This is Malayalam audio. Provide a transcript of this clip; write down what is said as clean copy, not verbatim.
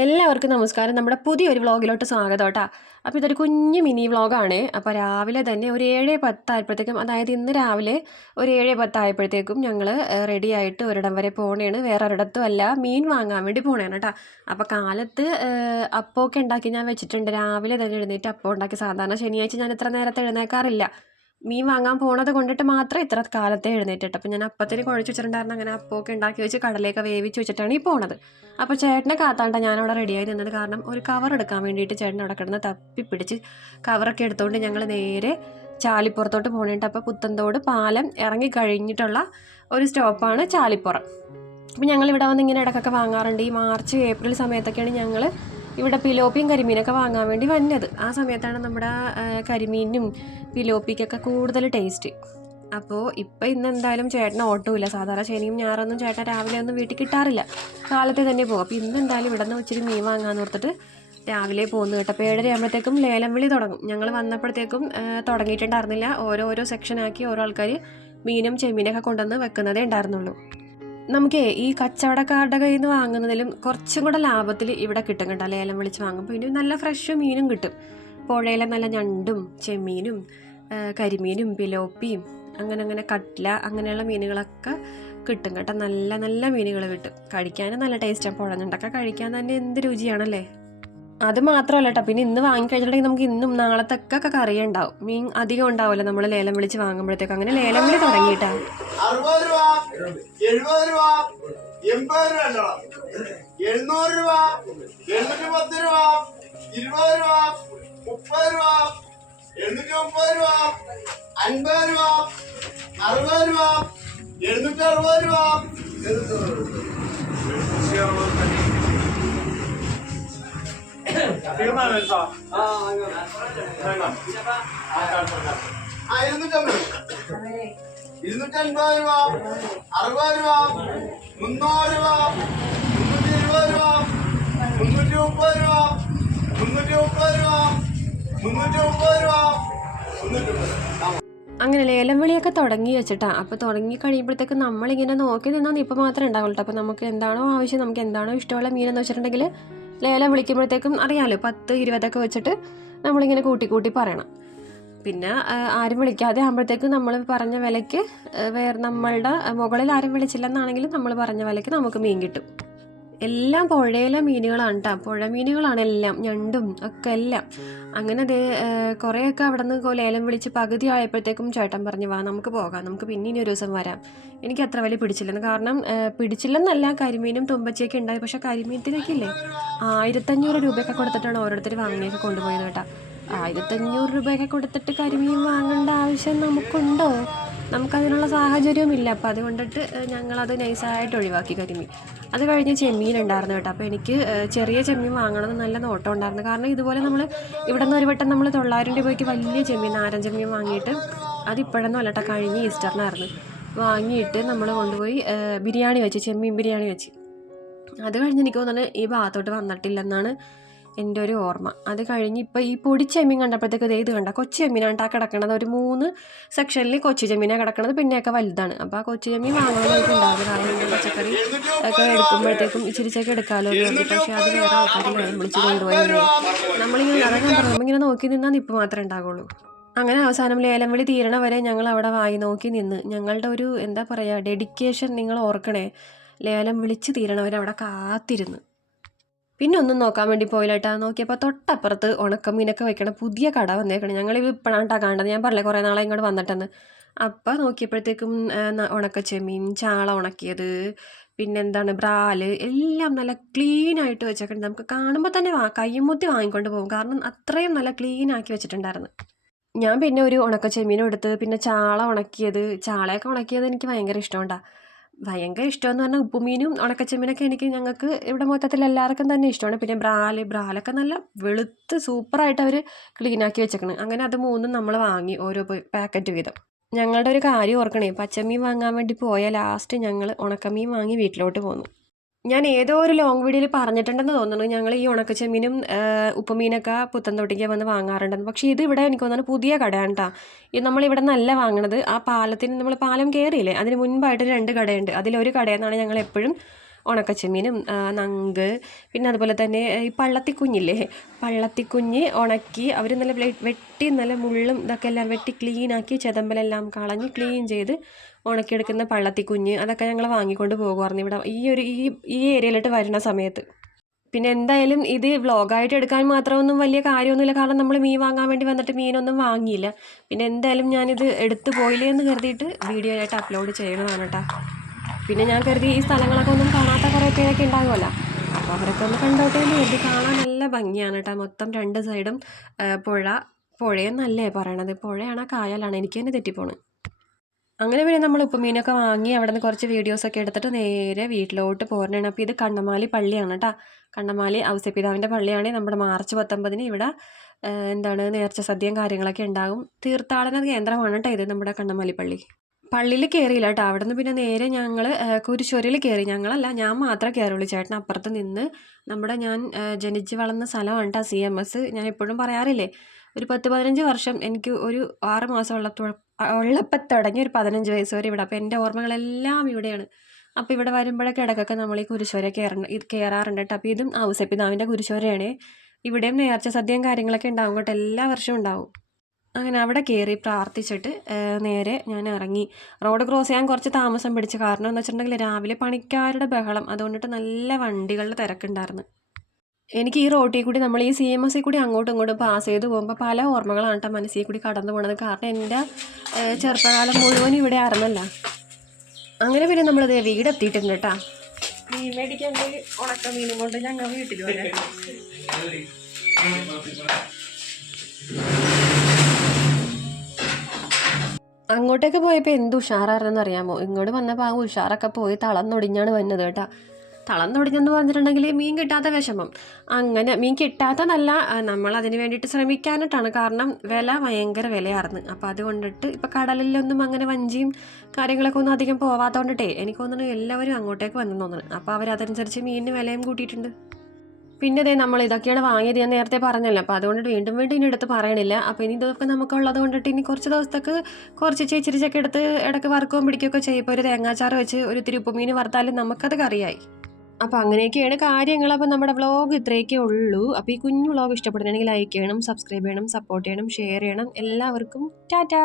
എല്ലാവർക്കും നമസ്കാരം. നമ്മുടെ പുതിയൊരു വ്ളോഗിലോട്ട് സ്വാഗതം കേട്ടോ. അപ്പോൾ ഇതൊരു കുഞ്ഞു മിനി വ്ളോഗാണ്. അപ്പോൾ രാവിലെ തന്നെ ഒരു 7:10 ആയപ്പോഴത്തേക്കും, അതായത് ഇന്ന് രാവിലെ ഒരു 7:10 ആയപ്പോഴത്തേക്കും ഞങ്ങൾ റെഡി ആയിട്ട് ഒരിടം വരെ പോകണേണ്. വേറെ ഒരിടത്തും അല്ല, മീൻ വാങ്ങാൻ വേണ്ടി പോകണേണ് കേട്ടോ. അപ്പോൾ കാലത്ത് അപ്പമൊക്കെ ഉണ്ടാക്കി ഞാൻ വെച്ചിട്ടുണ്ട്. രാവിലെ തന്നെ എഴുന്നേറ്റ് അപ്പം ഉണ്ടാക്കി. സാധാരണ ശനിയാഴ്ച ഞാൻ ഇത്ര നേരത്തെ എഴുന്നേക്കാറില്ല. മീൻ വാങ്ങാൻ പോണത് കൊണ്ടിട്ട് മാത്രം ഇത്ര കാലത്തെ എഴുന്നേറ്റിട്ട്. അപ്പം ഞാൻ അപ്പത്തിന് കുഴച്ച് വെച്ചിട്ടുണ്ടായിരുന്നു. അങ്ങനെ അപ്പമൊക്കെ ഉണ്ടാക്കി വെച്ച് കടലയൊക്കെ വേവിച്ച് വെച്ചിട്ടാണ് ഈ പോണത്. അപ്പോൾ ചേട്ടനെ കാത്താണ്ട ഞാനവിടെ റെഡിയായി നിന്നത്. കാരണം ഒരു കവർ എടുക്കാൻ വേണ്ടിയിട്ട് ചേട്ടൻ അവിടെ കിടന്ന് തപ്പിപ്പിടിച്ച് കവറൊക്കെ എടുത്തുകൊണ്ട് ഞങ്ങൾ നേരെ ചാലിപ്പുറത്തോട്ട് പോകണേട്ട്. അപ്പോൾ പുത്തൻതോട് പാലം ഇറങ്ങി കഴിഞ്ഞിട്ടുള്ള ഒരു സ്റ്റോപ്പാണ് ചാലിപ്പുറം. അപ്പോൾ ഞങ്ങളിവിടെ വന്ന് ഇങ്ങനെ ഇടയ്ക്കൊക്കെ വാങ്ങാറുണ്ട്. ഈ മാർച്ച് ഏപ്രിൽ സമയത്തൊക്കെയാണ് ഞങ്ങൾ ഇവിടെ പിലോപ്പിയും കരിമീനൊക്കെ വാങ്ങാൻ വേണ്ടി വന്നത്. ആ സമയത്താണ് നമ്മുടെ കരിമീനും പിലോപ്പിക്കൊക്കെ കൂടുതൽ ടേസ്റ്റ്. അപ്പോൾ ഇപ്പം ഇന്ന് എന്തായാലും ചേട്ടന് ഓട്ടമില്ല. സാധാരണ ശനിയും ഞായറൊന്നും ചേട്ടൻ രാവിലെ ഒന്നും വീട്ടിൽ കിട്ടാറില്ല, കാലത്തെ തന്നെ പോകും. അപ്പോൾ ഇന്ന് എന്തായാലും ഇവിടെ നിന്ന് ഇച്ചിരി മീൻ വാങ്ങാമെന്ന് ഓർത്തിട്ട് രാവിലെ പോകുന്നു കേട്ടോ. അപ്പോൾ 7:30 ആകുമ്പോഴത്തേക്കും ലേലം വിളി തുടങ്ങും. ഞങ്ങൾ വന്നപ്പോഴത്തേക്കും തുടങ്ങിയിട്ടുണ്ടായിരുന്നില്ല. ഓരോ സെക്ഷനാക്കി ഓരോ ആൾക്കാർ മീനും ചെമ്മീനൊക്കെ കൊണ്ടുവന്ന് വെക്കുന്നതേ ഉണ്ടായിരുന്നുള്ളൂ. നമുക്ക് ഈ കച്ചവടക്കാരുടെ കയ്യിൽ നിന്ന് വാങ്ങുന്നതിലും കുറച്ചും കൂടെ ലാഭത്തിൽ ഇവിടെ കിട്ടും കേട്ടോ. ലേലം വിളിച്ച് വാങ്ങുമ്പോൾ ഇനി നല്ല ഫ്രഷ് മീനും കിട്ടും. പുഴയിലെ നല്ല ഞണ്ടും ചെമ്മീനും കരിമീനും പിലോപ്പിയും അങ്ങനെ കട്ട്ല അങ്ങനെയുള്ള മീനുകളൊക്കെ കിട്ടും കേട്ടോ. നല്ല നല്ല മീനുകൾ കിട്ടും. കഴിക്കാനും നല്ല ടേസ്റ്റാണ്. പുഴ ഞണ്ടൊക്കെ കഴിക്കാൻ തന്നെ എന്ത് രുചിയാണല്ലേ. അത് മാത്രമല്ല കേട്ടോ, പിന്നെ ഇന്ന് വാങ്ങിക്കഴിഞ്ഞിട്ടുണ്ടെങ്കിൽ നമുക്ക് ഇന്നും നാളത്തൊക്കെ കറി ഉണ്ടാവും. മീൻ അധികം ഉണ്ടാവില്ല നമ്മൾ ലേലം വിളിച്ച് വാങ്ങുമ്പോഴത്തേക്ക്. അങ്ങനെ ലേലം വിളി തുടങ്ങിയിട്ടാ. 60 രൂപ, 70 രൂപ, 80 രൂപ, 700 രൂപ, 810 രൂപ, 20 രൂപ, 30 രൂപ, 830 രൂപ, 50 രൂപ, 60 രൂപ, 760 രൂപ, 250 രൂപ, 60 രൂപ, 300 രൂപ, 320 രൂപ, 330 രൂപ, 330 രൂപ. അങ്ങനെ ലേലം വിളിയൊക്കെ തുടങ്ങി വെച്ചിട്ടാ. അപ്പോൾ തുടങ്ങി കഴിയുമ്പോഴത്തേക്ക് നമ്മളിങ്ങനെ നോക്കി നിന്നാൽ ഇപ്പം മാത്രമേ ഉണ്ടാവുള്ളൂ. അപ്പോൾ നമുക്ക് എന്താണോ ആവശ്യം, നമുക്ക് എന്താണോ ഇഷ്ടമുള്ള മീനെന്ന് വെച്ചിട്ടുണ്ടെങ്കിൽ ലേലം വിളിക്കുമ്പോഴത്തേക്കും അറിയാമല്ലോ, 10, 20 വെച്ചിട്ട് നമ്മളിങ്ങനെ കൂട്ടി പറയണം. പിന്നെ ആരും വിളിക്കാതെ ആകുമ്പോഴത്തേക്കും നമ്മൾ പറഞ്ഞ വിലയ്ക്ക് വേറെ നമ്മളുടെ മുകളിൽ ആരും വിളിച്ചില്ലെന്നാണെങ്കിലും നമ്മൾ പറഞ്ഞ വിലയ്ക്ക് നമുക്ക് മീൻ കിട്ടും. എല്ലാം പുഴയിലെ മീനുകളാണ് കേട്ടോ. പുഴ മീനുകളാണ് എല്ലാം, ഞണ്ടും ഒക്കെ എല്ലാം. അങ്ങനെ കുറേയൊക്കെ അവിടെ നിന്ന് ലേലം വിളിച്ച് പകുതി ആയപ്പോഴത്തേക്കും ചേട്ടൻ പറഞ്ഞു, വാ നമുക്ക് പോകാം, നമുക്ക് പിന്നെ ഇനി ഒരു ദിവസം വരാം. എനിക്ക് അത്ര വലിയ പിടിച്ചില്ലെന്ന്. കാരണം പിടിച്ചില്ലെന്നല്ല, കരിമീനും തുമ്പച്ചയൊക്കെ ഉണ്ടായി. പക്ഷേ കരിമീനത്തിനൊക്കെ ഇല്ലേ 1500 രൂപയൊക്കെ കൊടുത്തിട്ടാണ് ഓരോരുത്തർ വാങ്ങിയൊക്കെ കൊണ്ടുപോയത് കേട്ടോ. 1500 രൂപയൊക്കെ കൊടുത്തിട്ട് കരിമീൻ വാങ്ങേണ്ട ആവശ്യം നമുക്കുണ്ടോ? നമുക്കതിനുള്ള സാഹചര്യവുമില്ല. അപ്പോൾ അതുകൊണ്ടിട്ട് ഞങ്ങളത് നൈസായിട്ട് ഒഴിവാക്കി കരിമീൻ. അത് കഴിഞ്ഞ് ചെമ്മീൻ ഉണ്ടായിരുന്നു കേട്ടോ. അപ്പോൾ എനിക്ക് ചെറിയ ചെമ്മീൻ വാങ്ങണമെന്ന് നല്ല നോട്ടം ഉണ്ടായിരുന്നു. കാരണം ഇതുപോലെ നമ്മൾ ഇവിടെ നിന്ന് ഒരു വട്ടം നമ്മൾ 900 രൂപയ്ക്ക് വലിയ ചെമ്മീൻ, നാരൻ ചെമ്മീൻ വാങ്ങിയിട്ട്, അതിപ്പോഴൊന്നും അല്ല കേട്ടോ, കഴിഞ്ഞ ഈസ്റ്ററിനായിരുന്നു വാങ്ങിയിട്ട് നമ്മൾ കൊണ്ടുപോയി ബിരിയാണി വെച്ച്, ചെമ്മീൻ ബിരിയാണി വെച്ച്. അത് കഴിഞ്ഞ് എനിക്ക് തോന്നുന്നത് ഈ ഭാഗത്തോട്ട് വന്നിട്ടില്ലെന്നാണ് എൻ്റെ ഒരു ഓർമ്മ. അത് കഴിഞ്ഞ് ഇപ്പോൾ ഈ പൊടി ചെമ്മീൻ കണ്ടപ്പോഴത്തേക്ക് ഇത് കണ്ട കൊച്ചു ചെമ്മീനാണ് ആ കിടക്കണത്. ഒരു 3 സെക്ഷനിൽ കൊച്ചു ചെമ്മീനാണ് കിടക്കണത്, പിന്നെയൊക്കെ വലുതാണ്. അപ്പോൾ ആ കൊച്ചു ചെമ്മീൻ വാങ്ങണമെന്നുണ്ടായിരുന്നു. കാരണം പച്ചക്കറി ഒക്കെ എടുക്കുമ്പോഴത്തേക്കും ഇച്ചിരിച്ചൊക്കെ എടുക്കാമല്ലോ എന്ന് പറഞ്ഞു. പക്ഷേ അത് വേറെ ആൾക്കാർ വിളിച്ച് കൊണ്ടുപോയി. നമ്മളിങ്ങനെ അതൊക്കെ പറഞ്ഞു, നമ്മളിങ്ങനെ നോക്കി നിന്നാൽ നിപ്പ് മാത്രമേ ഉണ്ടാകുള്ളൂ. അങ്ങനെ അവസാനം ലേലം വിളി തീരണ വരെ ഞങ്ങൾ അവിടെ വായി നോക്കി നിന്ന്. ഞങ്ങളുടെ ഒരു എന്താ പറയുക, ഡെഡിക്കേഷൻ നിങ്ങൾ ഓർക്കണേ. ലേലം വിളിച്ച് തീരണവരെ അവിടെ കാത്തിരുന്ന്. പിന്നെ ഒന്നും നോക്കാൻ വേണ്ടി പോയില്ല കേട്ടോ. നോക്കിയപ്പോൾ തൊട്ടപ്പുറത്ത് ഉണക്കമീനൊക്കെ വെക്കണം പുതിയ കട വന്നേക്കണം. ഞങ്ങൾ ഇപ്പോഴാണ് കാണുന്നത്. ഞാൻ പറഞ്ഞില്ലേ കുറേ നാളെ ഇങ്ങോട്ട് വന്നിട്ടെന്ന്. അപ്പോൾ നോക്കിയപ്പോഴത്തേക്കും ഉണക്കച്ചെമ്മീൻ, ചാള ഉണക്കിയത്, പിന്നെന്താണ് ബ്രാല്, എല്ലാം നല്ല ക്ലീനായിട്ട് വെച്ചേക്കണം. നമുക്ക് കാണുമ്പോൾ തന്നെ കയ്യുമുത്തി വാങ്ങിക്കൊണ്ട് പോകും. കാരണം അത്രയും നല്ല ക്ലീനാക്കി വെച്ചിട്ടുണ്ടായിരുന്നു. ഞാൻ പിന്നെ ഒരു ഉണക്കച്ചെമ്മീനും എടുത്ത്, പിന്നെ ചാള ഉണക്കിയത്. ചാളയൊക്കെ ഉണക്കിയത് എനിക്ക് ഭയങ്കര ഇഷ്ടമുണ്ടാ. ഭയങ്കര ഇഷ്ടമെന്ന് പറഞ്ഞാൽ ഉപ്പുമീനും ഉണക്കച്ചെമ്മീനൊക്കെ ഞങ്ങൾക്ക് ഇവിടെ മൊത്തത്തിൽ എല്ലാവർക്കും തന്നെ ഇഷ്ടമാണ്. പിന്നെ ബ്രാലൊക്കെ നല്ല വെളുത്ത് സൂപ്പറായിട്ട് അവർ ക്ലീനാക്കി വെച്ചേക്കണം. അങ്ങനെ അത് 3 നമ്മൾ വാങ്ങി, ഓരോ പാക്കറ്റ് വീതം. ഞങ്ങളുടെ ഒരു കാര്യം ഓർക്കണേ, പച്ചമീൻ വാങ്ങാൻ വേണ്ടി പോയ ലാസ്റ്റ് ഞങ്ങൾ ഉണക്കമീൻ വാങ്ങി വീട്ടിലോട്ട് പോന്നു. ഞാൻ ഏതോ ഒരു ലോങ് വീഡിയോയിൽ പറഞ്ഞിട്ടുണ്ടെന്ന് തോന്നുന്നു, ഞങ്ങൾ ഈ ഉണക്കച്ചെമ്മീനും ഉപ്പുമീനൊക്കെ പുത്തൻതൊട്ടിക്ക് വന്ന് വാങ്ങാറുണ്ടെന്ന്. പക്ഷേ ഇത് ഇവിടെ എനിക്ക് തോന്നുന്നു പുതിയ കടയാണ് കേട്ടോ. ഇത് നമ്മളിവിടെ നിന്നല്ല വാങ്ങണത്. ആ പാലത്തിന് നമ്മൾ പാലം കയറിയില്ലേ, അതിന് മുൻപായിട്ട് 2 കടയുണ്ട്. അതിലൊരു കടയിൽ നിന്നാണ് ഞങ്ങൾ എപ്പോഴും ഉണക്കച്ചെമ്മീനും നങ്ക്, പിന്നെ അതുപോലെ തന്നെ ഈ പള്ളത്തിക്കുഞ്ഞില്ലേ, പള്ളത്തിക്കുഞ്ഞ് ഉണക്കി അവർ നല്ല വെട്ടി നല്ല മുള്ളും ഇതൊക്കെ എല്ലാം വെട്ടി ക്ലീനാക്കി ചെതമ്പലെല്ലാം കളഞ്ഞ് ക്ലീൻ ചെയ്ത് ഉണക്കിയെടുക്കുന്ന പള്ളത്തിക്കുഞ്ഞ് അതൊക്കെ ഞങ്ങൾ വാങ്ങിക്കൊണ്ട് പോകുമായിരുന്നു ഇവിടെ ഈ ഏരിയയിലോട്ട് വരുന്ന സമയത്ത്. പിന്നെ എന്തായാലും ഇത് വ്ളോഗായിട്ട് എടുക്കാൻ മാത്രമൊന്നും വലിയ കാര്യമൊന്നുമില്ല, കാരണം നമ്മൾ മീൻ വാങ്ങാൻ വേണ്ടി വന്നിട്ട് മീനൊന്നും വാങ്ങിയില്ല. പിന്നെ എന്തായാലും ഞാനിത് എടുത്തു പോയില്ലേ എന്ന് കരുതിയിട്ട് വീഡിയോ ആയിട്ട് അപ്ലോഡ് ചെയ്യണതാണ് കേട്ടോ. പിന്നെ ഞാൻ കരുതി ഈ സ്ഥലങ്ങളൊക്കെ ഒന്നും കാണാത്ത കുറേ പേരൊക്കെ ഉണ്ടാകുമല്ലോ, അപ്പോൾ അവരൊക്കെ ഒന്ന് കണ്ടോട്ടെ എന്ന് കരുതി. കാണാൻ നല്ല ഭംഗിയാണ് കേട്ടോ. മൊത്തം 2 സൈഡും പുഴയെന്നല്ലേ പറയണത്, പുഴയാണോ കായലാണ്, എനിക്ക് തന്നെ തെറ്റിപ്പോണ്. അങ്ങനെ പിന്നെ നമ്മൾ ഉപ്പുമീനൊക്കെ വാങ്ങി അവിടെ നിന്ന് കുറച്ച് വീഡിയോസൊക്കെ എടുത്തിട്ട് നേരെ വീട്ടിലോട്ട് പോരണതാണ്. അപ്പോൾ ഇത് കണ്ണമാലി പള്ളിയാണ് കേട്ടോ. കണ്ണമാലി ഔസേപ്പിതാവിൻ്റെ പള്ളിയാണ്. നമ്മുടെ മാർച്ച് 19 ഇവിടെ നേർച്ച സദ്യയും കാര്യങ്ങളൊക്കെ ഉണ്ടാകും. തീർത്ഥാടന കേന്ദ്രമാണ് കേട്ടോ ഇത് നമ്മുടെ കണ്ണമാലി പള്ളി. പള്ളിയിൽ കയറിയില്ല കേട്ടോ. അവിടെ നിന്ന് പിന്നെ നേരെ ഞങ്ങൾ കുരിശുവരയിൽ കയറി. ഞങ്ങളല്ല, ഞാൻ മാത്രമേ കയറുള്ളൂ. ചേട്ടൻ അപ്പുറത്ത് നിന്ന് ഞാൻ ജനിച്ച് വളർന്ന സ്ഥലമാണ് കേട്ടോ CMS. ഞാൻ എപ്പോഴും പറയാറില്ലേ, ഒരു 10-15 വർഷം എനിക്ക് ഒരു 6 മാസം ഉള്ളപ്പോൾ തുടങ്ങി ഒരു 15 വയസ്സ് വരെ ഇവിടെ. അപ്പോൾ എൻ്റെ ഓർമ്മകളെല്ലാം ഇവിടെയാണ്. അപ്പോൾ ഇവിടെ വരുമ്പോഴൊക്കെ ഇടയ്ക്കൊക്കെ നമ്മൾ ഈ കുരിശുവര കയറാറുണ്ട് കേട്ടോ. അപ്പോൾ ഇതും ഔസേപ്പിതാവിൻ്റെ കുരിശുവരയാണ്. ഇവിടെയും നേർച്ച സദ്യയും കാര്യങ്ങളൊക്കെ ഉണ്ടാവും കേട്ടോ, എല്ലാ വർഷവും ഉണ്ടാവും. അങ്ങനെ അവിടെ കയറി പ്രാർത്ഥിച്ചിട്ട് നേരെ ഞാൻ ഇറങ്ങി. റോഡ് ക്രോസ് ചെയ്യാൻ കുറച്ച് താമസം പിടിച്ചു. കാരണം എന്ന് വെച്ചിട്ടുണ്ടെങ്കിൽ രാവിലെ പണിക്കാരുടെ ബഹളം, അതുകൊണ്ടിട്ട് നല്ല വണ്ടികളുടെ തിരക്കുണ്ടായിരുന്നു. എനിക്ക് ഈ റോട്ടിൽ കൂടി നമ്മൾ ഈ CMS കൂടി അങ്ങോട്ടും ഇങ്ങോട്ടും പാസ് ചെയ്ത് പോകുമ്പോൾ പല ഓർമ്മകളാണ് കേട്ടോ മനസ്സിൽ കൂടി കടന്നു പോണത്. കാരണം എൻ്റെ ചെറുപ്പകാലം മുഴുവൻ ഇവിടെ ആയിരുന്നല്ല. അങ്ങനെ പിന്നെ നമ്മളിത് വീടെത്തിയിട്ടുണ്ട് കേട്ടോ. മീൻ മേടിക്കാൻ പോയി ഉണക്ക മീനും കൊണ്ട് ഞങ്ങൾ വീട്ടിൽ വരാം. അങ്ങോട്ടേക്ക് പോയപ്പോൾ എന്ത് ഉഷാറായിരുന്നെന്ന് അറിയാമോ? ഇങ്ങോട്ട് വന്നപ്പോൾ ആ ഉഷാറൊക്കെ പോയി തളന്നൊടിഞ്ഞാണ് വന്നത് കേട്ടോ. തളന്നൊടിഞ്ഞെന്ന് പറഞ്ഞിട്ടുണ്ടെങ്കിൽ മീൻ കിട്ടാത്ത വിഷമം. അങ്ങനെ മീൻ കിട്ടാത്തതല്ല, നമ്മൾ അതിന് വേണ്ടിയിട്ട് ശ്രമിക്കാനായിട്ടാണ്. കാരണം വില ഭയങ്കര വിലയായിരുന്നു. അപ്പോൾ അതുകൊണ്ടിട്ട് ഇപ്പോൾ കടലിലൊന്നും അങ്ങനെ വഞ്ചിയും കാര്യങ്ങളൊക്കെ ഒന്നും അധികം പോവാത്തതുകൊണ്ടിട്ടേ എനിക്ക് തോന്നുന്നു എല്ലാവരും അങ്ങോട്ടേക്ക് വന്നെന്ന് തോന്നുന്നു. അപ്പോൾ അവരതനുസരിച്ച് മീനിന് വിലയും കൂട്ടിയിട്ടുണ്ട്. പിന്നെ നമ്മൾ ഇതൊക്കെയാണ് വാങ്ങിയത്, ഞാൻ നേരത്തെ പറഞ്ഞല്ലോ. അപ്പോൾ അതുകൊണ്ട് വീണ്ടും ഇനി എടുത്ത് പറയണില്ല. അപ്പോൾ ഇനി ഇതൊക്കെ നമുക്കുള്ളത് കൊണ്ടിട്ട് ഇനി കുറച്ച് ദിവസത്തേക്ക് കുറച്ച് ഇച്ചിരിച്ചൊക്കെ എടുത്ത് ഇടയ്ക്ക് വറുക്കുകയും പിടിക്കുകയൊക്കെ ചെയ്യും. ഇപ്പോൾ ഒരു തേങ്ങാച്ചാറ് വെച്ച് ഒരു തിരുപ്പുമീൻ വറുത്താലും നമുക്കത് കറിയായി. അപ്പോൾ അങ്ങനെയൊക്കെയാണ് കാര്യങ്ങൾ. അപ്പോൾ നമ്മുടെ വ്ളോഗ് ഇത്രയൊക്കെ ഉള്ളൂ. അപ്പോൾ ഈ കുഞ്ഞു വ്ളോഗ് ഇഷ്ടപ്പെടുന്നുണ്ടെങ്കിൽ ലൈക്ക് ചെയ്യണം, സബ്സ്ക്രൈബ് ചെയ്യണം, സപ്പോർട്ട് ചെയ്യണം, ഷെയർ ചെയ്യണം. എല്ലാവർക്കും ടാറ്റാ.